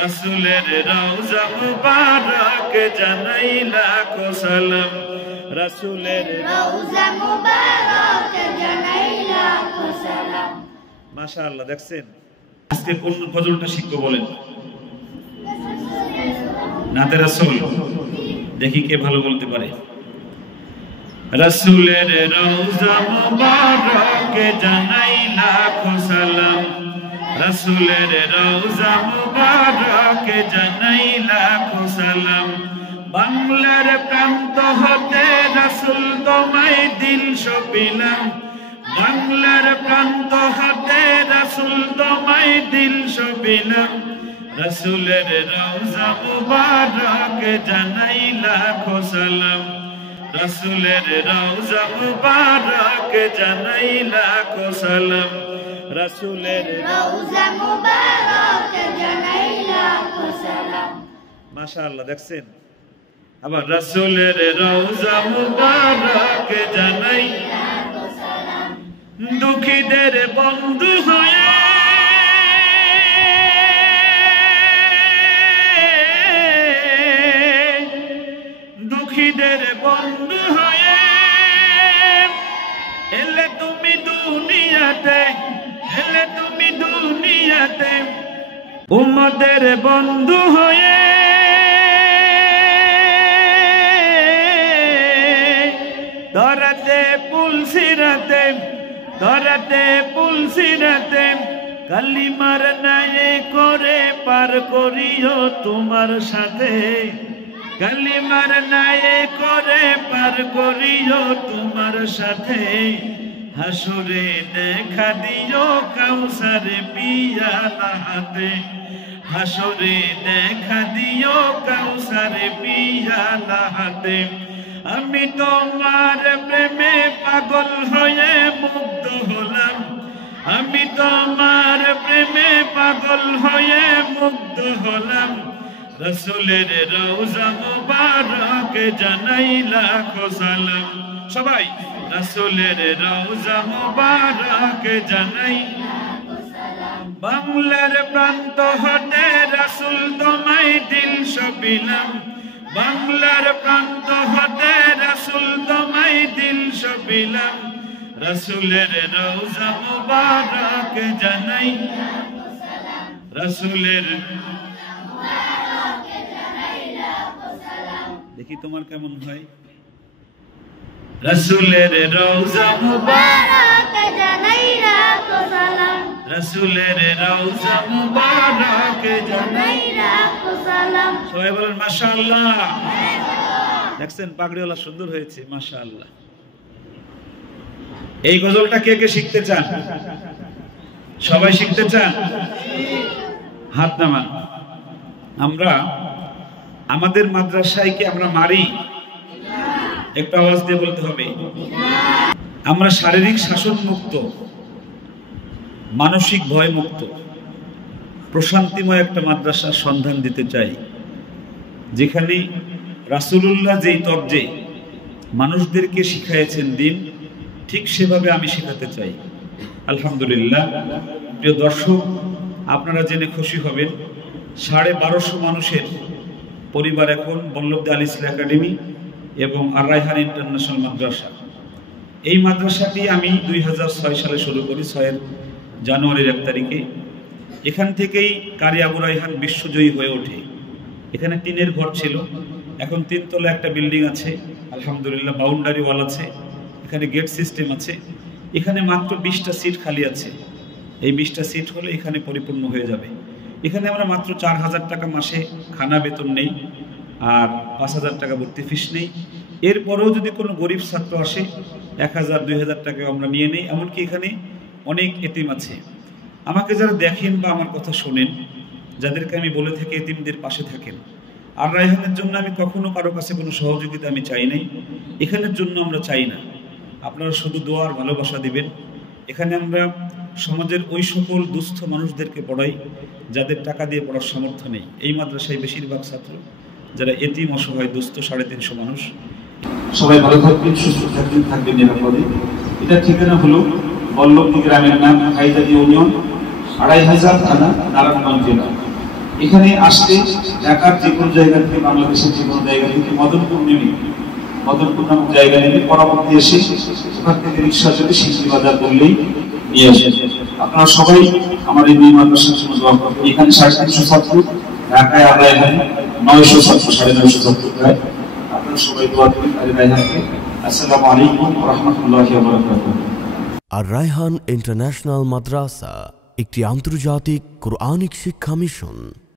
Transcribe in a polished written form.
রাসূলের রওজা মুবারক জানাই লাখো সালাম রাসূলের রওজা মুবারক জানাই লাখো সালাম মাশাআল্লাহ দেখছেন আজকে কোন ফজলটা শিখবো বলেন নাতে রাসূল দেখি কে ভালো বলতে পারে রাসূলের রওজা মুবারক জানাই লাখো সালাম রাসূলের রওজা মুবারক জানাই লাখো সালাম বাংলার প্রান্ত হতে রাসূল তোমায় দিল সপিলাম বাংলার প্রান্ত হতে রাসূল তোমায় দিল সপিলাম রাসূলের রওজা মুবারক জানাই লাখো সালাম রাসূলের রওজা মুবারক জানাই লাখো সালাম রাসূলের রওজা মুবারক জানাই লাখো সালাম মাশাআল্লাহ দেখছেন আবার রাসূলের রওজা মুবারক জানাই লাখো সালাম দুঃখীদের বন্ধু হয়ে দুঃখীদের বন্ধু হয়ে এলে তুমি দুনিয়াতে এলে তুমি দুনিয়াতে উম্মতের বন্ধু হয়ে ধরাতে পুলসিরাতে কালিমার নায়ে করে পার করিও তোমার সাথে কালিমার নায়ে করে পার করিও তোমার সাথে হাসরে দেখা দিও কাউসার পিয়ালা হাতে হাসরে দেখা দিও কাউসার পিয়ালা হাতে আমি তোমার প্রেমে পাগল হয়ে মুগ্ধ হলাম আমি তোমার প্রেমে পাগল হয়ে মুগ্ধ হলাম রাসূলের রওজা মুবারক জানাই লাখো সালাম সবাই রাসূলের রওজা মুবারক জানাই লাখো সালাম বাংলার প্রান্ত হতে রাসূল তোমায় দিল সপিলাম বাংলার প্রান্ত হতে রাসূল তোমায় দিল সপিলাম রাসূলের রওজা মুবারক জানাই লাখো সালাম রাসূলের মুবারক জানাই লাখো সালাম দেখি তোমার কেমন হয় রাসূলের রওজা মুবারক জানাই লাখো সালাম রাসূলের রওজা মুবারক জানাই জানাই লাখো সালাম সবাই বলেন মাশাআল্লাহ দেখছেন পাগড়িওয়ালা সুন্দর হয়েছে মাশাআল্লাহ এই গজলটা কে কে শিখতে চান সবাই শিখতে চান হাত নামান আমরা আমাদের মাদ্রাসায় কি আমরা মারি একটা আওয়াজ দিয়ে বলতে হবে আমরা শারীরিক শাসন মুক্ত মানসিক ভয় মুক্ত প্রশান্তিময় একটা মাদ্রাসার সন্ধান দিতে চাই যেখানে রাসূলুল্লাহ যেই তর্জে মানুষদেরকে শিখিয়েছেন দিন ঠিক সেভাবে আমি শেখাতে চাই আলহামদুলিল্লাহ প্রিয় দর্শক আপনারা জেনে খুশি হবেন 1250 মানুষের পরিবার এখন বল্লভদী আল ইসলাম একাডেমি এবং আর রায়হান ইন্টারন্যাশনাল মাদ্রাসা এই মাদ্রাসাটি আমি 2006 সালে শুরু করি 6 জানুয়ারির 1 তারিখে এখান থেকেই কারি আবু রায়হান বিশ্বজয়ী হয়ে ওঠে এখানে টিনের ঘর ছিল এখন 3 তলা একটা বিল্ডিং আছে আলহামদুলিল্লাহ বাউন্ডারি ওয়াল আছে এখানে গেট সিস্টেম আছে এখানে মাত্র 20টা সিট খালি আছে এই 20টা সিট হলে এখানে পরিপূর্ণ হয়ে যাবে এখানে আমরা মাত্র 4000 টাকা মাসে খানা বেতন নেই আর 5000 টাকা ভর্তি ফিস নেই এরপরেও যদি কোনো গরিব ছাত্র আসে 1000 2000 টাকা আমরা নিয়ে নেই এমনকি এখানে অনেক এতিম আছে আমাকে যারা দেখেন বা আমার কথা শোনেন যাদেরকে আমি বলে থাকি এতিমদের পাশে থাকেন আর রায়হানের জন্য আমি কখনো কারো কাছে কোনো সহযোগিতা আমি চাই নাই এখানের জন্য আমরা চাই না আপনারা শুধু দোয়া আর ভালোবাসা দিবেন এখানে আমরা সমাজের ওই সকল দুস্থ মানুষদেরকে পড়াই যাদের টাকা দিয়ে পড়ার সামর্থ্য নেই এই মাদ্রাসায় বেশিরভাগ ছাত্র যারা এতিম অসহায় দুস্থ 350 মানুষ সবাই ভালো থাকবেন সুস্থ থাকবেন নিরাপদে এটা ঠিকানা হলো বল্লভদী গ্রামের নাম হাইজাদি ইউনিয়ন 2500 থানা নারায়ণগঞ্জ জেলা এখানে আসতে ঢাকার যে কোনো জায়গা থেকে, বাংলাদেশের যে কোনো জায়গা থেকে মদনপুর নামক জায়গা নেমে পরবর্তী এসে ওখান থেকে রিক্সা চলে সিংড়ি বাজার করলেই নিয়ে আসে। আপনারা সবাই আমার এই দুই মাদ্রাসার জন্য দোয়া করবেন। এখানে 350 ছাত্র, ঢাকায় আমরা এখানে 900 ছাত্র, 950 ছাত্র প্রায়। আপনারা সবাই দোয়া করবেন আর রায়হানকে। আসসালামু আলাইকুম ওয়া রাহমাতুল্লাহি ওয়া বারাকাতুহু। আর রায়হান ইন্টারন্যাশনাল মাদ্রাসা একটি আন্তর্জাতিক কোরআনিক শিক্ষা মিশন।